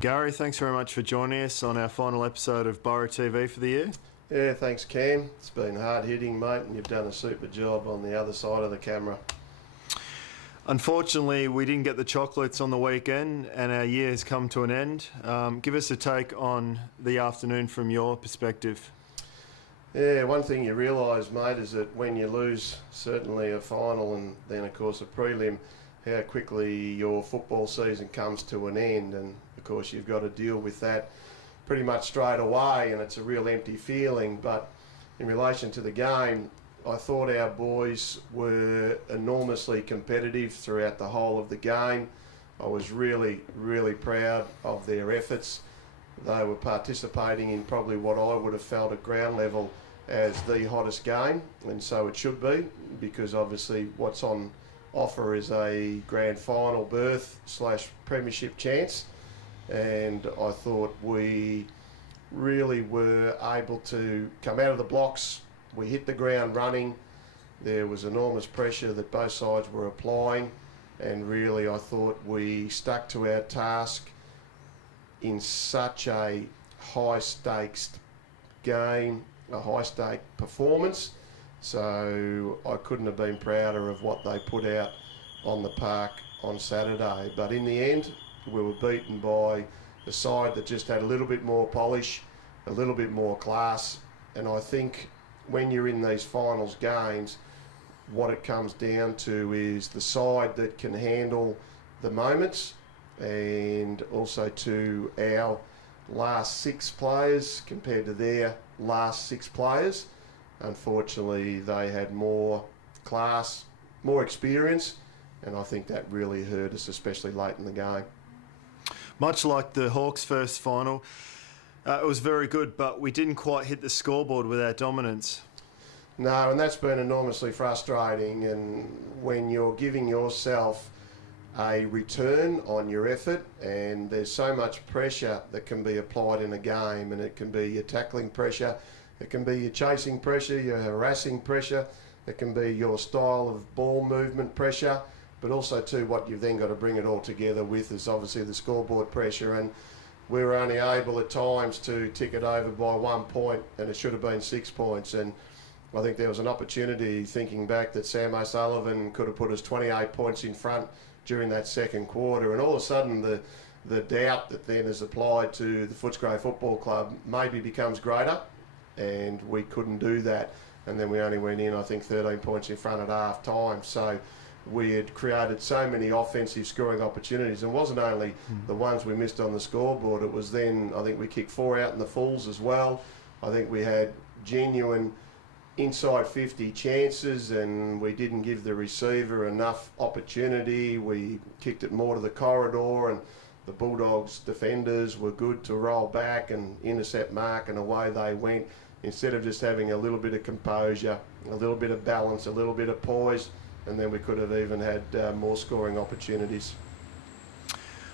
Gary, thanks very much for joining us on our final episode of Borough TV for the year. Yeah, thanks Cam. It's been hard hitting, mate, and you've done a super job on the other side of the camera. Unfortunately, we didn't get the chocolates on the weekend and our year has come to an end. Give us a take on the afternoon from your perspective. Yeah, one thing you realise, mate, is that when you lose certainly a final and then of course a prelim, how quickly your football season comes to an end, and of course you've got to deal with that pretty much straight away, and it's a real empty feeling. But in relation to the game, I thought our boys were enormously competitive throughout the whole of the game. I was really, really proud of their efforts. They were participating in probably what I would have felt at ground level as the hottest game, and so it should be, because obviously what's on offer is a grand final berth / premiership chance, and I thought we really were able to come out of the blocks. We hit the ground running. There was enormous pressure that both sides were applying, and really I thought we stuck to our task in such a high stakes game, a high stake performance. So I couldn't have been prouder of what they put out on the park on Saturday. But in the end, we were beaten by a side that just had a little bit more polish, a little bit more class. And I think when you're in these finals games, what it comes down to is the side that can handle the moments, and also to our last 6 players compared to their last 6 players. Unfortunately, they had more class, more experience, and I think that really hurt us, especially late in the game. Much like the Hawks' first final, it was very good, but we didn't quite hit the scoreboard with our dominance. No, and that's been enormously frustrating, and when you're giving yourself a return on your effort, and there's so much pressure that can be applied in a game, and it can be your tackling pressure, it can be your chasing pressure, your harassing pressure, it can be your style of ball movement pressure, but also too what you've then got to bring it all together with is obviously the scoreboard pressure. And we were only able at times to tick it over by 1 point, and it should have been 6 points. And I think there was an opportunity, thinking back, that Sam O'Sullivan could have put us 28 points in front during that second quarter, and all of a sudden the doubt that then is applied to the Footscray Football Club maybe becomes greater, and we couldn't do that. And then we only went in, I think, 13 points in front at half time. So we had created so many offensive scoring opportunities, and it wasn't only the ones we missed on the scoreboard, it was then, I think we kicked 4 out in the fulls as well. I think we had genuine inside 50 chances, and we didn't give the receiver enough opportunity. We kicked it more to the corridor, and the Bulldogs defenders were good to roll back and intercept mark, and away they went, instead of just having a little bit of composure, a little bit of balance, a little bit of poise, and then we could have even had more scoring opportunities.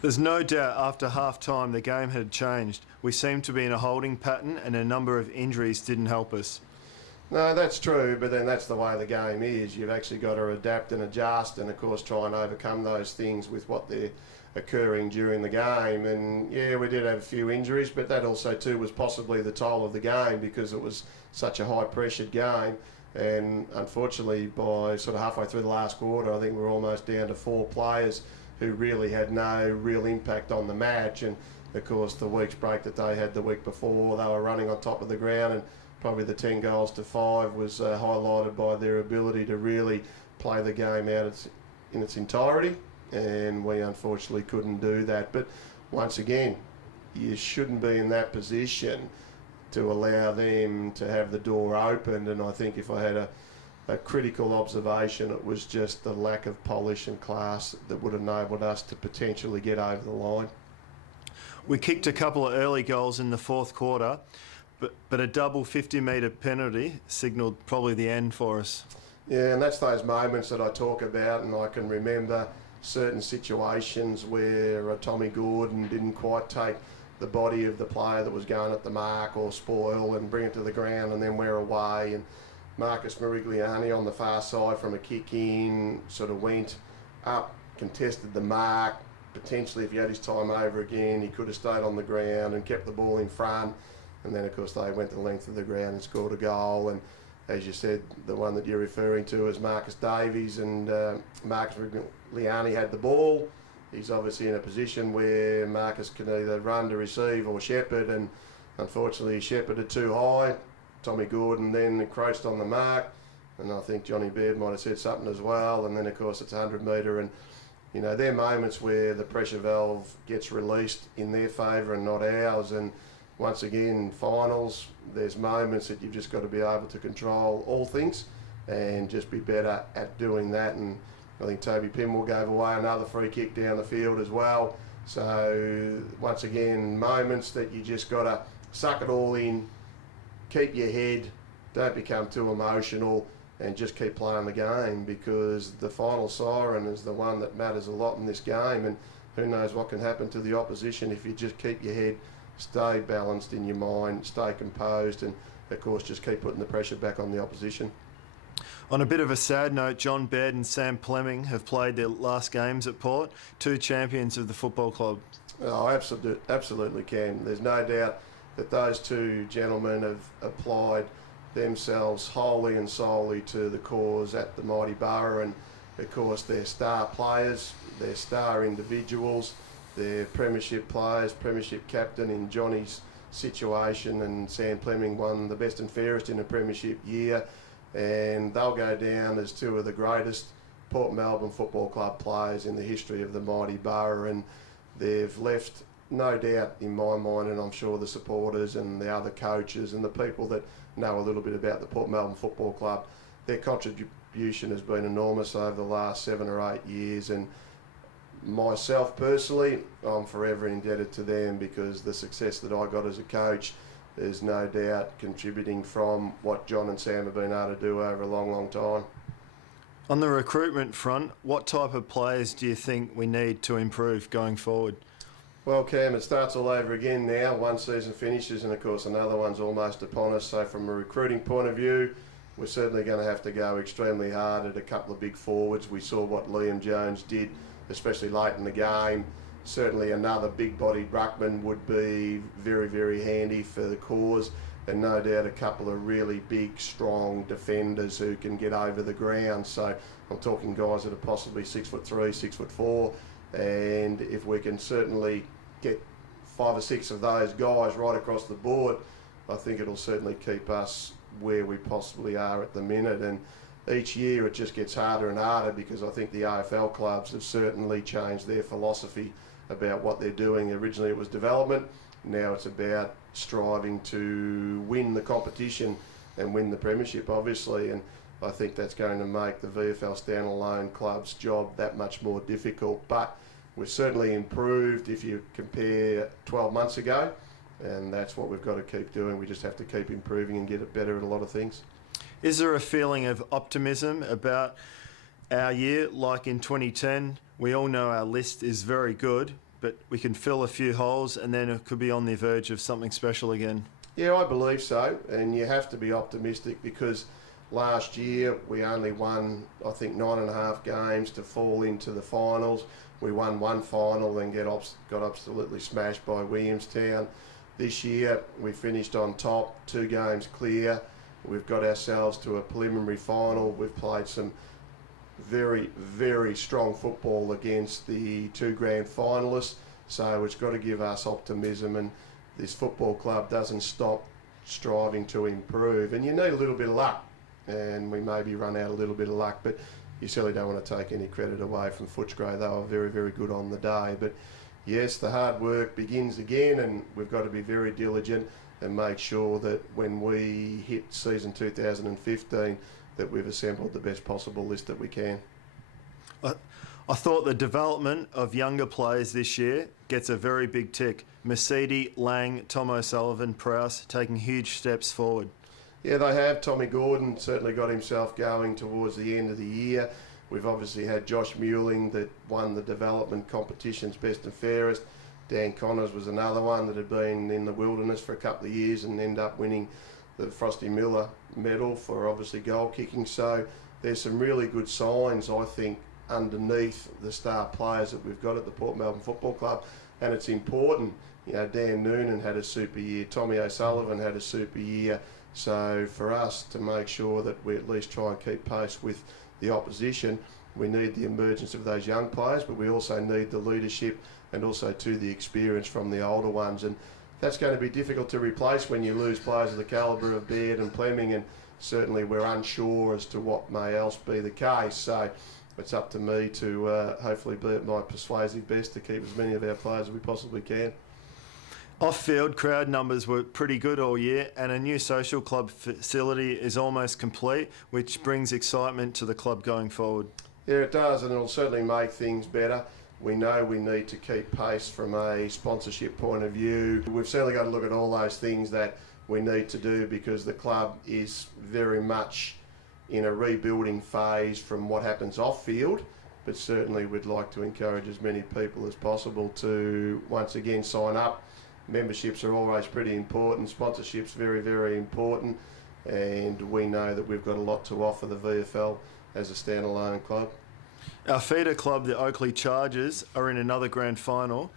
There's no doubt after half-time the game had changed. We seemed to be in a holding pattern, and a number of injuries didn't help us. No, that's true, but then that's the way the game is. You've actually got to adapt and adjust, and of course try and overcome those things with what they're occurring during the game. And yeah, we did have a few injuries, but that also too was possibly the toll of the game, because it was such a high pressured game. And unfortunately, by sort of halfway through the last quarter, I think we were almost down to 4 players who really had no real impact on the match. And of course the week's break that they had the week before, they were running on top of the ground, and probably the 10 goals to 5 was highlighted by their ability to really play the game out in its entirety, and we unfortunately couldn't do that. But once again, you shouldn't be in that position to allow them to have the door opened, and I think if I had a critical observation, it was just the lack of polish and class that would have enabled us to potentially get over the line. We kicked a couple of early goals in the fourth quarter, but a double 50-metre penalty signalled probably the end for us. Yeah, and that's those moments that I talk about, and I can remember certain situations where Tommy Gordon didn't quite take the body of the player that was going at the mark or spoil and bring it to the ground and then wear away, and Marcus Merigliani on the far side from a kick in sort of went up, contested the mark, potentially, if he had his time over again, he could have stayed on the ground and kept the ball in front. And then, of course, they went the length of the ground and scored a goal. And as you said, the one that you're referring to is Marcus Davies, and Marcus Liani had the ball. He's obviously in a position where Marcus can either run to receive or shepherd, and unfortunately he shepherded too high. Tommy Gordon then encroached on the mark, and I think Johnny Baird might have said something as well. And then, of course, it's 100 metre, and you know, they're moments where the pressure valve gets released in their favour and not ours. And once again, finals, there's moments that you've just got to be able to control all things and just be better at doing that. And I think Toby Pimwell gave away another free kick down the field as well. So once again, moments that you just got to suck it all in, keep your head, don't become too emotional, and just keep playing the game, because the final siren is the one that matters a lot in this game. And who knows what can happen to the opposition if you just keep your head, stay balanced in your mind, stay composed, and of course just keep putting the pressure back on the opposition. On a bit of a sad note, John Baird and Sam Fleming have played their last games at Port, 2 champions of the football club. Oh, absolutely can. There's no doubt that those 2 gentlemen have applied themselves wholly and solely to the cause at the mighty Borough, and of course they're star players, they're star individuals, they're premiership players, premiership captain in Johnny's situation, and Sam Fleming won the best and fairest in a premiership year, and they'll go down as 2 of the greatest Port Melbourne Football Club players in the history of the mighty Borough. And they've left, no doubt in my mind, and I'm sure the supporters and the other coaches and the people that know a little bit about the Port Melbourne Football Club, their contribution has been enormous over the last 7 or 8 years. And myself personally, I'm forever indebted to them, because the success that I got as a coach is no doubt contributing from what John and Sam have been able to do over a long, long time. On the recruitment front, what type of players do you think we need to improve going forward? Well, Cam, it starts all over again now. One season finishes, and of course another one's almost upon us. So from a recruiting point of view, we're certainly going to have to go extremely hard at a couple of big forwards. We saw what Liam Jones did, especially late in the game. Certainly another big-bodied ruckman would be very, very handy for the cause, and no doubt a couple of really big, strong defenders who can get over the ground. So I'm talking guys that are possibly 6'3", 6'4", and if we can certainly get 5 or 6 of those guys right across the board, I think it'll certainly keep us where we possibly are at the minute. And each year it just gets harder and harder, because I think the AFL clubs have certainly changed their philosophy about what they're doing. Originally it was development, now it's about striving to win the competition and win the premiership, obviously. And I think that's going to make the VFL standalone club's job that much more difficult. But we've certainly improved if you compare 12 months ago, and that's what we've got to keep doing. We just have to keep improving and get it better at a lot of things. Is there a feeling of optimism about our year? Like in 2010, we all know our list is very good, but we can fill a few holes and then it could be on the verge of something special again. Yeah, I believe so, and you have to be optimistic, because last year we only won, I think, 9.5 games to fall into the finals. We won 1 final and got absolutely smashed by Williamstown. This year we finished on top, 2 games clear. We've got ourselves to a preliminary final. We've played some very, very strong football against the 2 grand finalists. So it's got to give us optimism, and this football club doesn't stop striving to improve. And you need a little bit of luck, and we maybe run out a little bit of luck, but you certainly don't want to take any credit away from Footscray. They were very, very good on the day. But yes, the hard work begins again, and we've got to be very diligent and make sure that when we hit season 2015 that we've assembled the best possible list that we can. I thought the development of younger players this year gets a very big tick. Mercedes, Lang, Tom O'Sullivan, Prowse taking huge steps forward. Yeah, they have. Tommy Gordon certainly got himself going towards the end of the year. We've obviously had Josh Mewling that won the development competitions best and fairest. Dan Connors was another one that had been in the wilderness for a couple of years and ended up winning the Frosty Miller medal for obviously goal kicking. So there's some really good signs, I think, underneath the star players that we've got at the Port Melbourne Football Club, and it's important. You know, Dan Noonan had a super year, Tommy O'Sullivan had a super year, so for us to make sure that we at least try and keep pace with the opposition, we need the emergence of those young players, but we also need the leadership and also the experience from the older ones, and that's going to be difficult to replace when you lose players of the calibre of Baird and Fleming, and certainly we're unsure as to what may else be the case. So it's up to me to hopefully be at my persuasive best to keep as many of our players as we possibly can. Off-field crowd numbers were pretty good all year, and a new social club facility is almost complete, which brings excitement to the club going forward. Yeah, it does, and it'll certainly make things better. We know we need to keep pace from a sponsorship point of view. We've certainly got to look at all those things that we need to do, because the club is very much in a rebuilding phase from what happens off-field, but certainly we'd like to encourage as many people as possible to once again sign up. Memberships are always pretty important, sponsorships very, very important, and we know that we've got a lot to offer the VFL as a standalone club. Our feeder club, the Oakley Chargers, are in another grand final.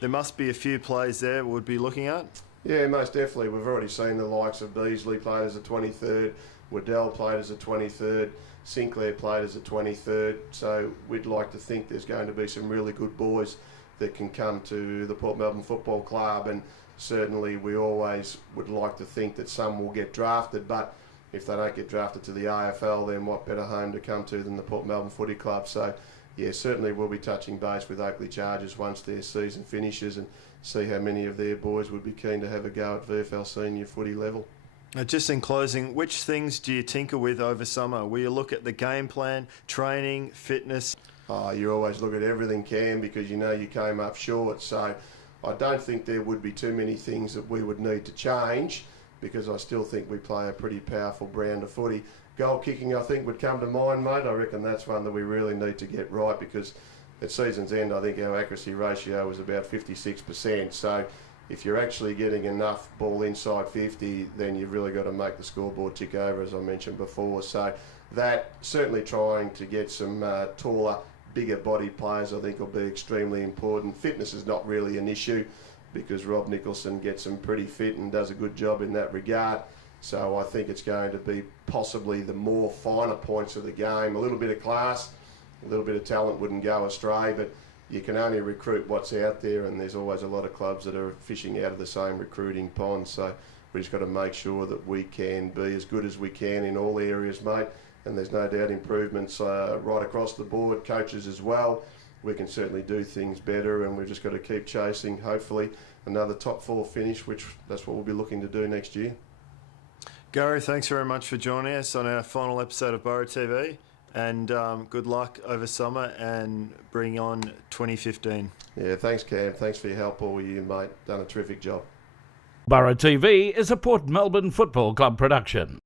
There must be a few players there we'd be looking at. Yeah, most definitely. We've already seen the likes of Beasley played as a 23rd, Waddell played as a 23rd, Sinclair played as a 23rd, so we'd like to think there's going to be some really good boys that can come to the Port Melbourne Football Club, and certainly we always would like to think that some will get drafted, but if they don't get drafted to the AFL, then what better home to come to than the Port Melbourne Footy Club. So yeah, certainly we'll be touching base with Oakley Chargers once their season finishes and see how many of their boys would be keen to have a go at VFL senior footy level. Just in closing, which things do you tinker with over summer? Will you look at the game plan, training, fitness? Oh, you always look at everything, Cam, because you know you came up short. So I don't think there would be too many things that we would need to change, because I still think we play a pretty powerful brand of footy. Goal kicking, I think, would come to mind, mate. I reckon that's one that we really need to get right, because at season's end, I think our accuracy ratio was about 56%. So if you're actually getting enough ball inside 50, then you've really got to make the scoreboard tick over, as I mentioned before. So that, certainly trying to get some taller, bigger body players, I think will be extremely important. Fitness is not really an issue, because Rob Nicholson gets them pretty fit and does a good job in that regard. So I think it's going to be possibly the more finer points of the game. A little bit of class, a little bit of talent wouldn't go astray, but you can only recruit what's out there, and there's always a lot of clubs that are fishing out of the same recruiting pond. So we just got to make sure that we can be as good as we can in all areas, mate. And there's no doubt improvements right across the board, coaches as well. We can certainly do things better, and we've just got to keep chasing, hopefully, another top 4 finish, which that's what we'll be looking to do next year. Gary, thanks very much for joining us on our final episode of Borough TV, and good luck over summer and bring on 2015. Yeah, thanks, Cam. Thanks for your help all year, mate. Done a terrific job. Borough TV is a Port Melbourne Football Club production.